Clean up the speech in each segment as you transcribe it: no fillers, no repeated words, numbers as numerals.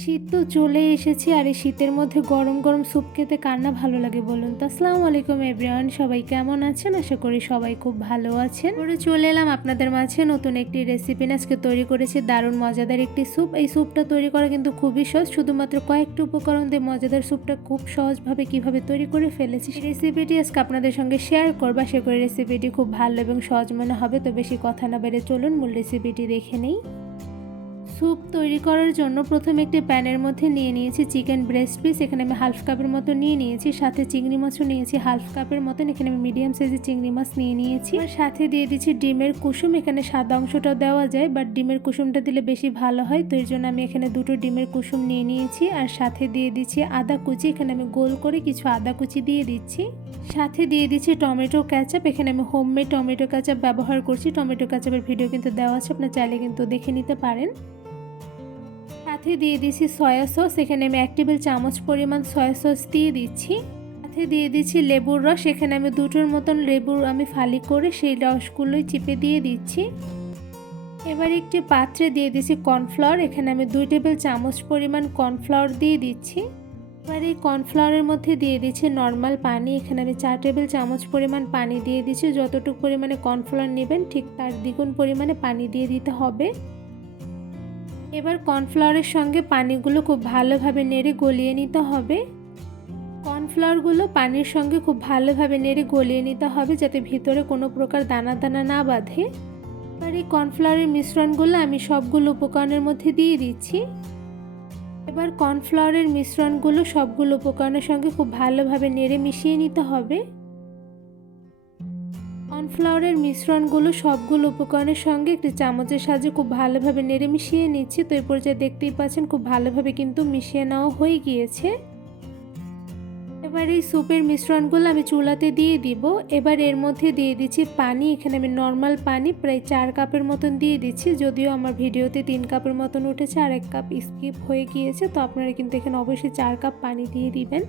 শীত তো চলে এসেছে আর এই শীতের মধ্যে গরম গরম স্যুপ খেতে কার না ভালো লাগে বলুন তো। আসসালামু আলাইকুম এভরিওয়ান, সবাই কেমন আছেন? আশা করি সবাই খুব ভালো আছেন। পরে চলে এলাম আপনাদের মাঝে নতুন একটি রেসিপি নিয়ে। আজকে তৈরি করেছি দারুণ মজাদার একটি স্যুপ। এই স্যুপটা তৈরি করা কিন্তু খুবই সহজ, শুধুমাত্র কয়েকটি উপকরণ দিয়ে মজাদার স্যুপটা খুব সহজভাবে কিভাবে তৈরি করে ফেলেছি এই রেসিপিটি আজকে আপনাদের সঙ্গে শেয়ার করবো। আশা করি রেসিপিটি খুব ভালো এবং সহজ মনে হবে। তো বেশি কথা না বেড়ে চলুন মূল রেসিপিটি দেখে নেই। স্যুপ তৈরি করার জন্য প্রথমে একটি প্যানের মধ্যে নিয়ে নিয়েছি চিকেন ব্রেস্ট পিস। এখানে আমি হাফ কাপের মতো নিয়ে নিয়েছি। সাথে চিংড়ি মাছও নিয়েছি হাফ কাপের মতন। এখানে আমি মিডিয়াম সাইজের চিংড়ি মাছ নিয়ে নিয়েছি। আর সাথে দিয়ে দিচ্ছি ডিমের কুসুম। এখানে সাদা অংশটাও দেওয়া যায়, বাট ডিমের কুসুমটা দিলে বেশি ভালো হয়, তো এর জন্য আমি এখানে দুটো ডিমের কুসুম নিয়ে নিয়েছি। আর সাথে দিয়ে দিচ্ছি আদা কুচি। এখানে আমি গোল করে কিছু আদা কুচি দিয়ে দিচ্ছি। সাথে দিয়ে দিচ্ছি টমেটো ক্যাচাপ। এখানে আমি হোমমেড টমেটো ক্যাচাপ ব্যবহার করছি। টমেটো ক্যাচাপের ভিডিও কিন্তু দেওয়া আছে, আপনার চাইলে কিন্তু দেখে নিতে পারেন। সাথে দিয়ে দিচ্ছি সয়া সস। এখানে আমি 1 টেবিল চামচ পরিমাণ সয়া সস দিয়ে দিচ্ছি। সাথে দিয়ে দিচ্ছি লেবুর রস। এখানে আমি দুটোর মতন লেবুর আমি ফালি করে সেই রসগুলোই চিপে দিয়ে দিচ্ছি। এবার একটি পাত্রে দিয়ে দিচ্ছি কর্নফ্লাওয়ার। এখানে আমি 2 টেবিল চামচ পরিমাণ কর্নফ্লাওয়ার দিয়ে দিচ্ছি। এবার এই কর্নফ্লাওয়ারের মধ্যে দিয়ে দিচ্ছি নর্মাল পানি। এখানে আমি 4 টেবিল চামচ পরিমাণ পানি দিয়ে দিচ্ছি। যতটুকু পরিমাণে কর্নফ্লাওয়ার নেবেন ঠিক তার দ্বিগুণ পরিমাণে পানি দিয়ে দিতে হবে। এবার কর্নফ্লাওয়ারের সঙ্গে পানিগুলো খুব ভালোভাবে নেড়ে গলিয়ে নিতে হবে। কর্নফ্লাওয়ারগুলো পানির সঙ্গে খুব ভালোভাবে নেড়ে গলিয়ে নিতে হবে, যাতে ভিতরে কোনো প্রকার দানা দানা না বাঁধে। এবার এই কর্নফ্লাওয়ারের মিশ্রণগুলো আমি সবগুলো উপকরণের মধ্যে দিয়ে দিচ্ছি। এবার কর্নফ্লাওয়ারের মিশ্রণগুলো সবগুলো উপকরণের সঙ্গে খুব ভালোভাবে নেড়ে মিশিয়ে নিতে হবে। কর্নফ্লাওয়ারের মিশ্রণগুলো সবগুলো উপকরণের সঙ্গে একটি চামচের সাহায্যে খুব ভালোভাবে নেড়ে মিশিয়ে নিচ্ছি। তো এই পর্যায়ে দেখতেই পাচ্ছেন খুব ভালোভাবে কিন্তু মিশিয়ে নেওয়া হয়ে গিয়েছে। এবার এই স্যুপের মিশ্রণগুলো আমি চুলাতে দিয়ে দিব। এবার এর মধ্যে দিয়ে দিচ্ছি পানি। এখানে আমি নর্মাল পানি প্রায় 4 কাপের মতন দিয়ে দিচ্ছি। যদিও আমার ভিডিওতে 3 কাপের মতন উঠেছে, আর 1 কাপ স্কিপ হয়ে গিয়েছে, তো আপনারা কিন্তু এখানে অবশ্যই 4 কাপ পানি দিয়ে দিবেন।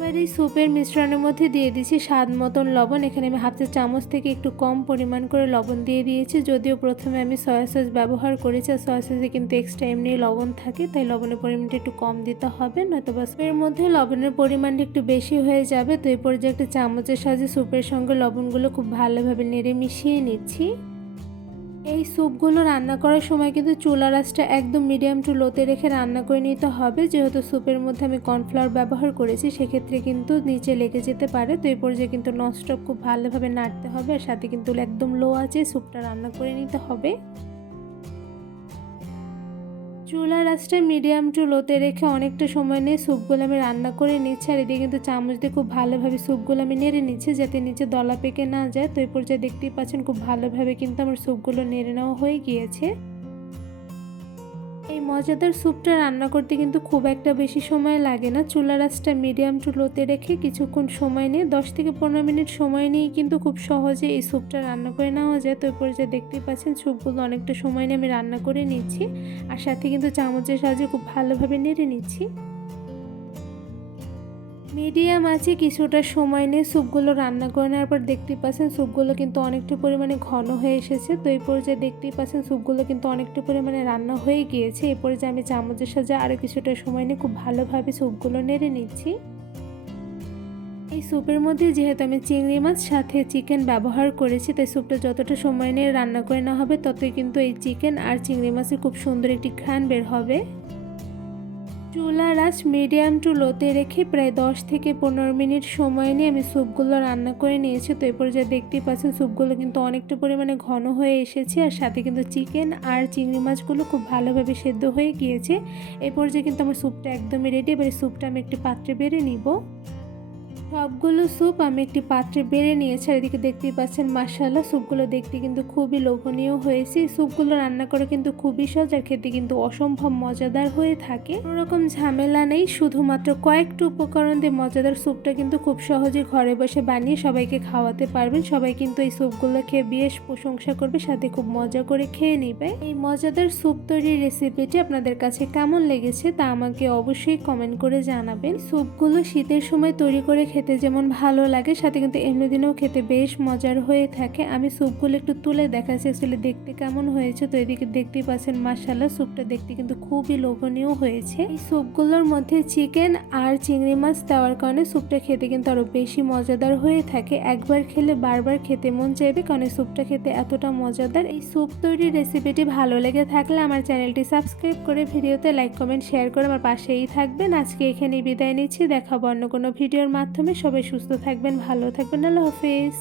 এবার এই স্যুপের মিশ্রণের মধ্যে দিয়ে দিচ্ছি স্বাদ মতন লবণ। এখানে আমি হাফ চা চামচ থেকে একটু কম পরিমাণ করে লবণ দিয়ে দিয়েছি। যদিও প্রথমে আমি সয়া সস ব্যবহার করেছি, আর সয়া সসে কিন্তু এক্সট্রা এমনি লবণ থাকে, তাই লবণের পরিমাণটা একটু কম দিতে হবে, নয়তো বা স্যুপের মধ্যে লবণের পরিমাণটা একটু বেশি হয়ে যাবে। তো এই পর্যায়ে একটা চামচের সাহায্যে স্যুপের সঙ্গে লবণগুলো খুব ভালোভাবে নেড়ে মিশিয়ে নিচ্ছি। এই স্যুপগুলো রান্না করার সময় কিন্তু চুলার আঁচটা একদম মিডিয়াম টু লোতে রেখে রান্না করে নিতে হবে। যেহেতু স্যুপের মধ্যে আমি কর্নফ্লাওয়ার ব্যবহার করেছি, সেক্ষেত্রে কিন্তু নিচে লেগে যেতে পারে। তো এই পর্যায়ে কিন্তু ননস্টপ খুব ভালোভাবে নাড়তে হবে, আর সাথে কিন্তু একদম লো আঁচে স্যুপটা রান্না করে নিতে হবে। চুলার আঁচটা মিডিয়াম টু লোতে রেখে অনেকটা সময় নিয়ে স্যুপগুলো আমি রান্না করে নিচ্ছি। আর এদিকে কিন্তু চামচ দিয়ে খুব ভালোভাবে স্যুপগুলো আমি নেড়ে নিচ্ছি, যাতে নিচে দলা পেকে না যায়। তো এই পর্যায়ে দেখতেই পাচ্ছেন খুব ভালোভাবে কিন্তু আমার স্যুপগুলো নেড়ে নেওয়া হয়ে গিয়েছে। এই মজাদার স্যুপটা রান্না করতে কিন্তু খুব একটা বেশি সময় লাগে না। চুলার আঁচটা মিডিয়াম টু লোতে রেখে কিছুক্ষণ সময় নিয়ে 10 থেকে 15 মিনিট সময় নিয়েই কিন্তু খুব সহজে এই স্যুপটা রান্না করে নেওয়া যায়। তো এরপরে যা দেখতেই পাচ্ছেন স্যুপগুলো অনেকটা সময় নিয়ে আমি রান্না করে নিচ্ছি, আর সাথে কিন্তু চামচের সাহায্যে খুব ভালোভাবে নেড়ে নিচ্ছি। মিডিয়াম আছে কিছুটা সময় নিয়ে স্যুপগুলো রান্না করে নেওয়ার পর দেখতেই পাচ্ছেন স্যুপগুলো কিন্তু অনেকটা পরিমাণে ঘন হয়ে এসেছে। তো এই পর্যায়ে দেখতেই পাচ্ছেন স্যুপগুলো কিন্তু অনেকটা পরিমাণে রান্না হয়ে গিয়েছে। এই পর্যায়ে আমি চামচের সাহায্যে আরও কিছুটা সময় নিয়ে খুব ভালোভাবে স্যুপগুলো নেড়ে নিচ্ছি। এই স্যুপের মধ্যে যেহেতু আমি চিংড়ি মাছ সাথে চিকেন ব্যবহার করেছি, তাই স্যুপটা যতটা সময় নিয়ে রান্না করে নেওয়া হবে ততই কিন্তু এই চিকেন আর চিংড়ি মাছের খুব সুন্দর একটি ঘ্রাণ বের হবে। চুলার আঁচ মিডিয়াম টু লোতে রেখে প্রায় 10 থেকে 15 মিনিট সময় নিয়ে আমি স্যুপগুলো রান্না করে নিয়েছি। তো এরপর যা দেখতেই পাচ্ছেন স্যুপগুলো কিন্তু অনেকটা পরিমাণে ঘন হয়ে এসেছে, আর সাথে কিন্তু চিকেন আর চিংড়ি মাছগুলো খুব ভালোভাবে সেদ্ধ হয়ে গিয়েছে। এই পর্যায়ে কিন্তু আমার স্যুপটা একদমই রেডি। এবার স্যুপটা আমি একটি পাত্রে বেড়ে নিব। সবগুলো স্যুপ আমি একটি পাত্রে বেড়ে নিয়েছি। আর এদিকে দেখতেই পাচ্ছেন মাশাআল্লাহ স্যুপগুলো দেখতে কিন্তু খুবই লোভনীয় হয়েছে। স্যুপগুলো রান্না করে কিন্তু খুবই সহজ, আর খেতে কিন্তু অসম্ভব মজাদার হয়ে থাকে। কোনো রকম ঝামেলা নেই, শুধুমাত্র কয়েকটি উপকরণ দিয়ে মজাদার স্যুপটা কিন্তু খুব সহজে ঘরে বসে বানিয়ে সবাইকে খাওয়াতে পারবেন। সবাই কিন্তু এই স্যুপগুলো খেয়ে বেশ প্রশংসা করবে, সাথে খুব মজা করে খেয়ে নেবে। এই মজাদার স্যুপ তৈরির রেসিপিটি আপনাদের কাছে কেমন লেগেছে তা আমাকে অবশ্যই কমেন্ট করে জানাবেন। স্যুপগুলো শীতের সময় তৈরি করে খেতে যেমন ভালো লাগে, সাথে কিন্তু এমনি দিনেও খেতে বেশ মজার হয়ে থাকে। আমি স্যুপগুলো একটু তুলে দেখাচ্ছি অ্যাকচুয়ালি দেখতে কেমন হয়েছে। তো এদিকে দেখতেই পাচ্ছেন মাশাআল্লাহ স্যুপটা দেখতে কিন্তু খুবই লোভনীয় হয়েছে। এই স্যুপগুলোর মধ্যে চিকেন আর চিংড়ি মাছ দেওয়ার কারণে স্যুপটা খেতে কিন্তু আরো বেশি মজাদার হয়ে থাকে। একবার খেলে বারবার খেতে মন চাইবে, কারণ এই স্যুপটা খেতে এতটা মজাদার। এই স্যুপ তৈরির রেসিপিটি ভালো লেগে থাকলে আমার চ্যানেলটি সাবস্ক্রাইব করে ভিডিওতে লাইক কমেন্ট শেয়ার করে আমার পাশেই থাকবেন। আজকে এখানেই বিদায় নিচ্ছি, দেখাবো অন্য কোনো ভিডিওর মাধ্যমে। সবাই সুস্থ থাকবেন, ভালো থাকবেন, আল্লাহ হাফেজ।